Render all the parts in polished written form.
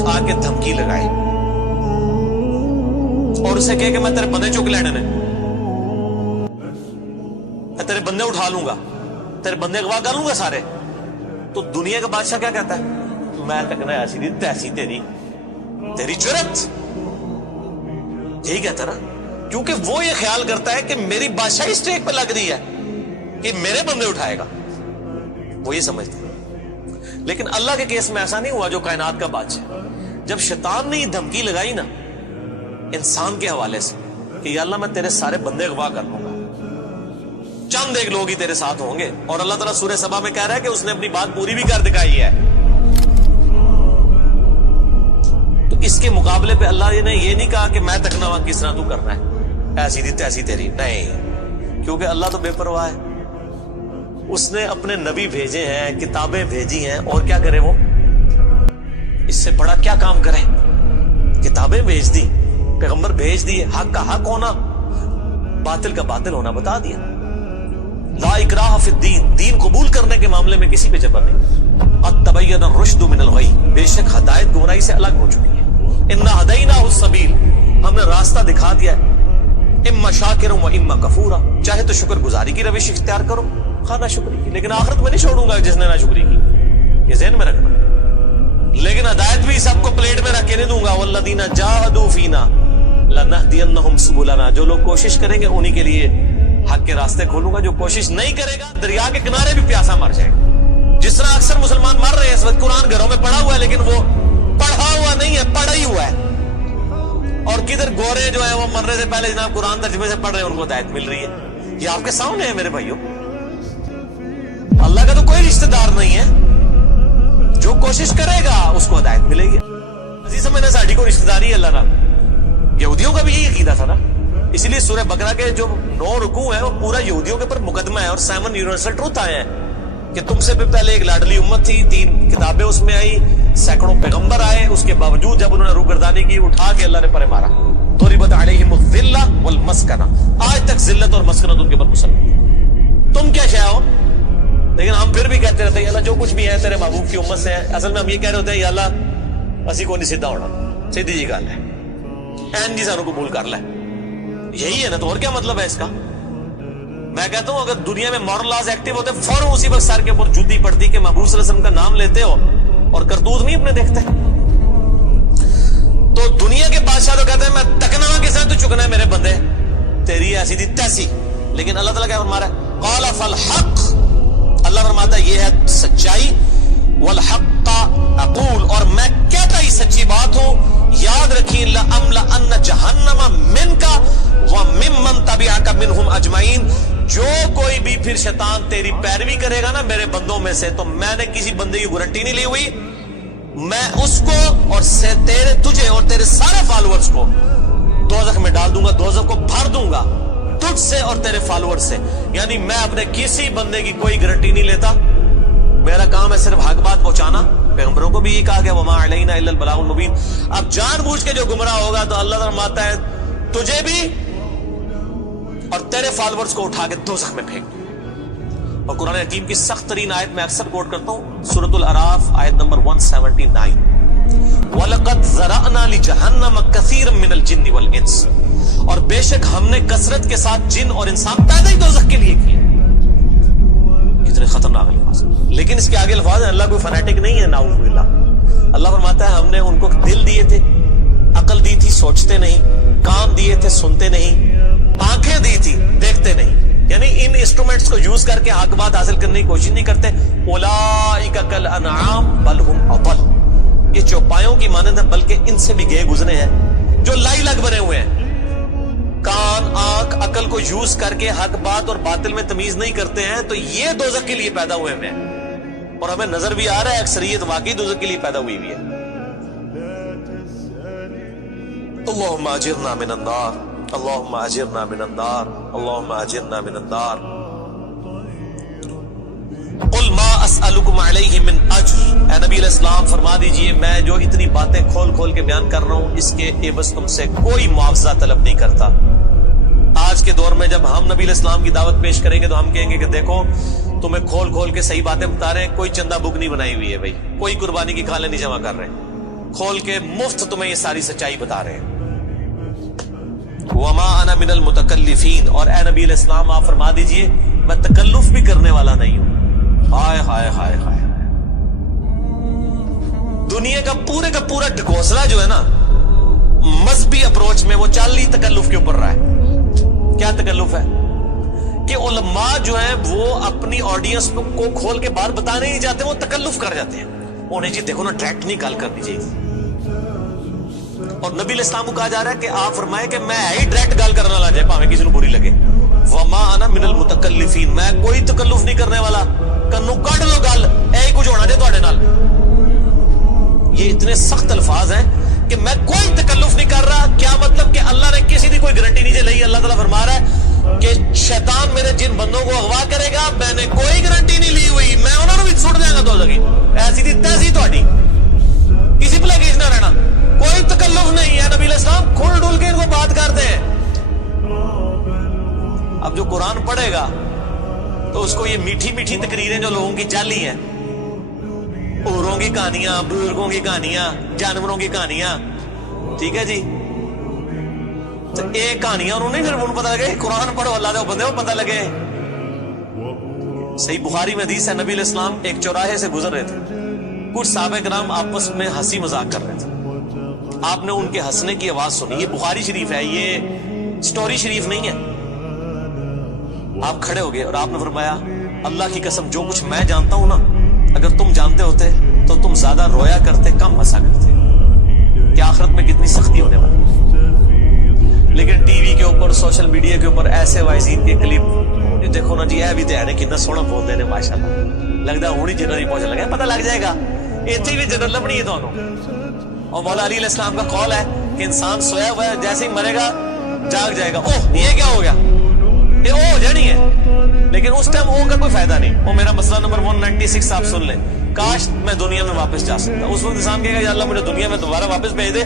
शख्स आके धमकी लगाए और उसे कहे कि मैं तेरे बंदे चुक लेने ने, मैं तेरे बंदे उठा लूंगा, तेरे बंदे अगवा कर लूंगा सारे, तो दुनिया का बादशाह क्या कहता है? मैं तकना ऐसी दी तैसी तेरी जुर्रत। यही कहता ना, क्योंकि वो ये ख्याल करता है कि मेरी बादशाही स्टेक पे लग रही है कि मेरे बंदे उठाएगा, वो ये समझता है। लेकिन अल्लाह के केस में ऐसा नहीं हुआ, जो कायनात का बादशाह। जब शैतान ने ये धमकी लगाई ना इंसान के हवाले से कि या अल्लाह मैं तेरे सारे बंदे अगवा कर लूंगा, चंद एक लोग ही तेरे साथ होंगे, और अल्लाह ताला सूरह सबा में कह रहा है कि उसने अपनी बात पूरी भी कर दिखाई है, तो इसके मुकाबले पे अल्लाह ने ये नहीं कहा कि मैं तकना किस तरह तू करना है, ऐसी थी तैसी तेरी, नहीं, क्योंकि अल्लाह तो बेपरवाह है। उसने अपने नबी भेजे हैं, किताबें भेजी हैं, और क्या करे वो? इससे बड़ा क्या काम करे? किताबें भेज दी, पैगंबर भेज दिए, हक का हक होना, बातिल का बातिल होना बता दिया। ला इकराह फिद्दीन, दीन कबूल करने के मामले में किसी पे जबर नहीं। क़द तबय्यन रुश्द मिनल गई, बेशक हदायत गुमराही से अलग हो चुकी है। इन्ना हदैनाहु सबील, हमने रास्ता दिखा दिया है। इम्मा शाकिरun व इम्मा कफूरा, चाहे तो शुक्र गुजारी की रविश इख्तियार करो, खाना शुक्री की, लेकिन आखिरत में नहीं छोड़ूंगा जिसने ना शुक्री की, ये ज़हन में रखना। लेकिन हदायत भी सबको प्लेट में रख के नहीं दूंगा। वल्लदीना जाहदू फीना लनहदियन्नहुम सुबुलना, जो लोग कोशिश करेंगे उन्हीं के लिए हक के रास्ते खोलूंगा, जो कोशिश नहीं करेगा दरिया के किनारे भी प्यासा मर जाएगा। जिस तरह अक्सर मुसलमान मर रहे हैं इस वक्त, कुरान घरों में पढ़ा हुआ है, लेकिन वो पढ़ा हुआ नहीं है, पढ़ा ही हुआ है। और किधर गोरे जो है वो मरने से पहले जनाब कुरान तर्जुमे से पढ़ रहे हैं, उनको हिदायत मिल रही है। ये आपके सामने है मेरे भाइयों। अल्लाह का तो कोई रिश्तेदार नहीं है, जो कोशिश करेगा उसको हिदायत मिलेगी। अजीज समझना, साड़ी को रिश्तेदारी अल्लाह ना, यहूदियों का भी यही अकीदा था ना, इसलिए सूरह बकरा के जो 9 रुकू है वो पूरा यहूदियों के ऊपर मुकदमा है, और 7 यूनिवर्सल ट्रूथ आए हैं कि तुमसे भी पहले एक लाडली उम्मत थी, 3 किताबें उसमें आई, सैकड़ों पैगंबर आए, उसके बावजूद जब उन्होंने रूगर्दानी की, उठा के अल्लाह ने परे मारा। दुरिबत अलैहिमुज़ ज़िल्ला वल मस्कना, आज तक जिल्लत और मस्कनत उनके ऊपर मुसल्लत। तुम क्या शाया हो? लेकिन हम फिर भी कहते रहते हैं अल्लाह जो कुछ भी है तेरे महबूब की उम्मत से है। असल में हम ये कह रहे होते हैं अल्लाह असी को नहीं सीधा होना, सीधी जी गल है, एन जी सानू कबूल कर ले, यही है ना। तो और क्या मतलब है इसका? मैं कहता हूं अगर दुनिया में मॉरल लॉज एक्टिव होते, फौरन उसी वक्त सर के ऊपर जूती पड़ती कि महबूब सल्लल्लाहु अलैहि वसल्लम का नाम लेते हो और करतूत नहीं अपने देखते। तो दुनिया के बादशाह तो कहते हैं मैं तकना के साथ तो चुकना है मेरे बंदे, तेरी ऐसी थी तैसी। लेकिन अल्लाह ताला क्या फरमा रहा है? क़ाला फल हक़, अल्लाह फरमाता है ये है सच्चाई, वल हक़्क़ा अक़ूल, और मैं कहता ही सच्ची बात हूं। याद रखिए, लअम्ला अन्न जहन्नमा मिनका व मिम्मन तबिअका मिनहुम अजमईन, जो कोई भी फिर शैतान तेरी पैरवी करेगा ना मेरे बंदों में से, तो मैंने किसी बंदे की गारंटी नहीं ली हुई, मैं उसको और से तेरे तुझे और तेरे सारे फॉलोअर्स को दोज़ख में डाल दूंगा, दोज़ख को भर दूंगा तुझसे और तेरे फॉलोअर्स से। यानी मैं अपने किसी बंदे की कोई गारंटी नहीं लेता, मेरा काम है सिर्फ हक बात पहुंचाना। पैगंबरों को भी ये कहा गया वमा अलैना इल्लल बलागुल मुबीन। अब जानबूझ के जो गुमराह होगा तो अल्लाह फरमाता है तुझे भी और तेरे फॉलोअर्स को उठा के दोज़ख में फेंक दूं। और कुरान हकीम की सख्त तरीन आयत में अक्सर कोट करता हूं, सूरतुल अराफ आयत नंबर 179, वलक़द ज़रअना लिजहन्नम कसीरम मिनल जिन्नि वल इंस, और बेशक हमने कसरत के साथ जिन और इंसान पैदा ही दोज़ख के लिए किए। कितने खतरनाक अल्फाज। लेकिन इसके आगे अल्फाज, अल्लाह कोई फनाटिक नहीं है, नाउज़ुबिल्लाह। अल्लाह फरमाता है हमने उनको दिल दिए थे, अकल दी थी, सोचते नहीं, कान दिए थे, सुनते नहीं, आंखें दी थी, देखते नहीं। यानी इन इंस्ट्रूमेंट्स को यूज करके हक बात हासिल करने की कोशिश नहीं करते। उलाइका कल अनआम बल हुम अदल, ये चौपायों की मानंद है, बल्कि इनसे भी गए गुजरे हैं जो लाई लग बने हुए हैं। कान, आंख, अकल को यूज करके हक बात और बातिल में तमीज नहीं करते हैं, तो ये दोज़ख के लिए पैदा हुए हैं। और हमें नजर भी आ रहा है अक्सरियत वाकई दोज़ख के लिए पैदा हुई है। अल्लाहुम्मा अजिरना मिनन नार, अल्लाहुम्मा अजिरना मिनन नार, अल्लाहुम्मा अजिरना मिनन नार। कुल मा अस्अलुकुम अलैहि मिन अज्र, ए नबी अलैहिस्सलाम फरमा दीजिए मैं जो इतनी बातें खोल खोल के बयान कर रहा हूं इसके एवज तुमसे कोई मुआवजा तलब नहीं करता। आज के दौर में जब हम नबी अलैहिस्सलाम की दावत पेश करेंगे तो हम कहेंगे कि देखो तुम्हें खोल खोल के सही बातें बता रहे हैं, कोई चंदा बुक नहीं बनाई हुई है भाई, कोई कुर्बानी की खाले नहीं जमा कर रहे हैं। کھول کے مفت تمہیں یہ ساری سچائی بتا رہے ہیں. وما انا من المتکلفین، اور اے نبی علیہ السلام آپ فرما دیجئے میں تکلف بھی کرنے والا نہیں ہوں. ہائے ہائے ہائے ہائے، دنیا کا پورا ڈھکوسلا جو ہے نا مذہبی اپروچ میں، وہ چال ہی تکلف کے اوپر رہا ہے. کیا تکلف ہے؟ کہ علماء جو ہیں وہ اپنی آڈینس کو کھول کے بات بتانے نہیں جاتے، وہ تکلف کر جاتے ہیں. انہیں جی دیکھو نا ڈائریکٹ نہیں گل کرنی چاہیے. اور نبی علیہ السلام کو کہا جا رہا ہے کہ آپ فرمائے کہ میں ہی ڈائریکٹ گل کرنے والا جائے پاویں کسی کو بری لگے. وما انا من المتکلفین، میں کوئی تکلف نہیں کرنے والا. کنو کڈ لو گل، اے کچھ ہونا جے تواڈے نال. یہ اتنے سخت الفاظ ہیں کہ میں کوئی تکلف نہیں کر رہا. کیا مطلب کہ اللہ نے کسی دی کوئی گارنٹی نہیں لئی. اللہ تعالیٰ فرما رہا ہے کہ شیطان میرے جن بندوں کو اغوا کرے گا، میں نے کوئی گارنٹی نہیں لی ہوئی، میں انہوں نے بھی چھوڑ دیا گا. تو لگی ایسی دی تیسی تہاڈی، کسی بھلے کیس نہ رہنا، کوئی تکلف نہیں ہے. نبی علیہ السلام کھول ڈول کے ان کو بات کرتے ہیں. اب جو قرآن پڑھے گا تو اس کو یہ میٹھی میٹھی تقریریں جو لوگوں کی جعلی ہیں، اوروں کی کہانیاں، بزرگوں کی کہانیاں، جانوروں کی کہانیاں، ٹھیک ہے جی، تو ایک کہانیاں انہوں نے پھر انہوں پتہ لگے. قرآن پڑھو اللہ دے بندے کو پتہ لگے. صحیح بخاری میں حدیث ہے، نبی علیہ السلام ایک چوراہے سے گزر رہے تھے. کچھ صحابہ کرام آپس میں ہنسی مذاق کر رہے تھے. آپ نے ان کے ہنسنے کی آواز سنی. یہ بخاری شریف ہے، یہ سٹوری شریف نہیں ہے. آپ کھڑے ہو گئے اور آپ نے فرمایا اللہ کی قسم جو کچھ میں جانتا ہوں نا، اگر تم جانتے ہوتے تو تم زیادہ رویا کرتے، کم ہنسا کرتے. کہ آخرت میں کتنی سختی ہونے والی. لیکن ٹی وی کے اوپر، سوشل میڈیا کے اوپر ایسے وائزین کے کلپ دیکھو نا جی، اے بھی تے کتنا سونا بولتے ہیں ماشاءاللہ. لگتا ہوں ہی جنرل پہنچنے لگا، پتہ لگ جائے گا اتنی بھی جنرل لبنی ہے تمہوں. اور مولا علی علیہ السلام کا قول ہے کہ انسان سویا ہوا ہے، جیسے ہی مرے گا جاگ جائے گا. اوہ یہ کیا ہو گیا، یہ او ہو جانی ہے. لیکن اس ٹائم او کا کوئی فائدہ نہیں. وہ میرا مسئلہ نمبر 196 آپ سن لیں. کاش میں دنیا میں واپس جا سکتا. اس وقت انسان کہے گا یا اللہ مجھے دنیا میں دوبارہ واپس بھیج دے،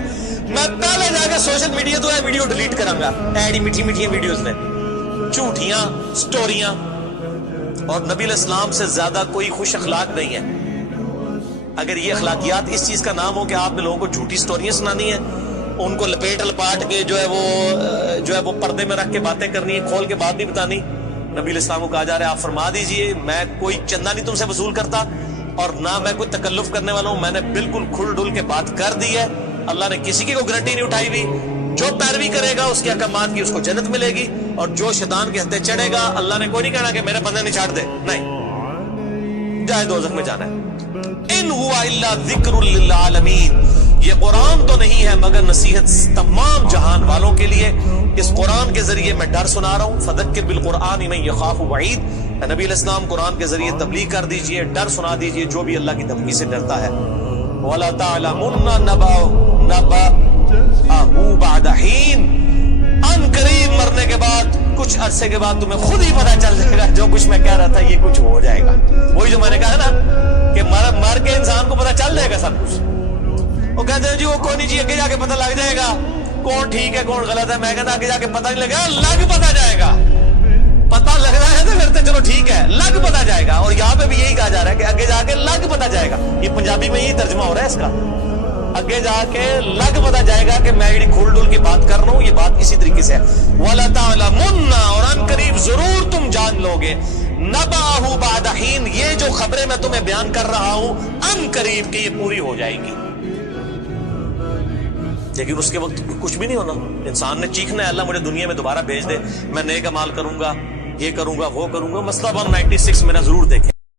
میں پہلے جا کے سوشل میڈیا تو ہے ویڈیو ڈیلیٹ کروں گا. ایڈی میٹھی میٹھی ویڈیوز نے، جھوٹیاں سٹوریاں. اور نبی علیہ السلام سے زیادہ کوئی خوش اخلاق نہیں ہے. اگر یہ اخلاقیات اس چیز کا نام ہو کہ آپ نے لوگوں کو جھوٹی سٹوریاں سنانی ہیں، ان کو لپیٹ لپاٹ کے جو ہے وہ پردے میں رکھ کے باتیں کرنی ہے، کھول کے بات نہیں بتانی. نبی علیہ السلام کو کہا جا رہا ہے آپ فرما دیجئے میں کوئی چندہ نہیں تم سے وصول کرتا، اور نہ میں کوئی تکلف کرنے والا ہوں. میں نے بالکل کھل ڈل کے بات کر دی ہے. اللہ نے کسی کی کوئی گارنٹی نہیں اٹھائی ہوئی. جو پیروی کرے گا اس کے احکامات کی اس کو جنت ملے گی، اور جو شیطان کے ہتھے چڑھے گا اللہ نے کوئی نہیں کہنا کہ میرے بندے نہیں چھاڑ دے، نہیں، جائے دوزخ میں جانا ہے. ان ہوا الا ذکر للعالمین، یہ قرآن تو نہیں ہے مگر نصیحت تمام جہان والوں کے لیے. اس قرآن کے ذریعے میں ڈر سنا رہا ہوں. فذکر بالقرآن من یخاف وعید. نبی علیہ السلام قرآن کے ذریعے تبلیغ کر دیجئے، ڈر سنا دیجئے جو بھی اللہ کی دھمکی سے ڈرتا ہے. وَلَا تَعْلَمُنَّ نَبَأَهُ بَعْدَ حِينٍ، ان قریب مرنے کے بعد کچھ عرصے کے بعد تمہیں خود ہی پتہ چل جائے گا جو کچھ میں کہہ رہا تھا یہ کچھ ہو جائے گا. وہی جو میں نے کہا نا کہ مر کے انسان کو پتہ چل جائے گا سب کچھ. وہ کہتے ہیں جی وہ کوئی نہیں جی آگے جا کے پتہ لگ جائے گا کون ٹھیک ہے کون غلط ہے. میں کہتا آگے جا کے پتہ نہیں لگے گا، لگ پتہ جائے گا. پتہ لگ رہا ہے تو پھر تو چلو ٹھیک ہے، لگ پتہ جائے گا. اور یہاں پہ بھی یہی کہا جا رہا ہے کہ آگے جا کے لگ پتہ جائے گا. یہ پنجابی میں یہی ترجمہ ہو رہا ہے اس کا. آگے جا کے لگ پتہ جائے گا کہ میں یہ کھول ڈول کی بات کر رہا ہوں، یہ بات اسی طریقے سے ہے. وَلَا تَعْلَمُنَّ، اور ان قریب ضرور تم جان لو گے، نَبَأَهُ بَعْدَ حِينٍ، یہ جو خبریں میں تمہیں بیان کر رہا ہوں ان قریب کہ یہ پوری ہو جائے گی. لیکن اس کے وقت کچھ بھی نہیں ہونا. انسان نے چیخنا ہے اللہ مجھے دنیا میں دوبارہ بھیج دے، میں نیک اعمال کروں گا، یہ کروں گا وہ کروں گا. مسئلہ 196 میرا ضرور دیکھیں.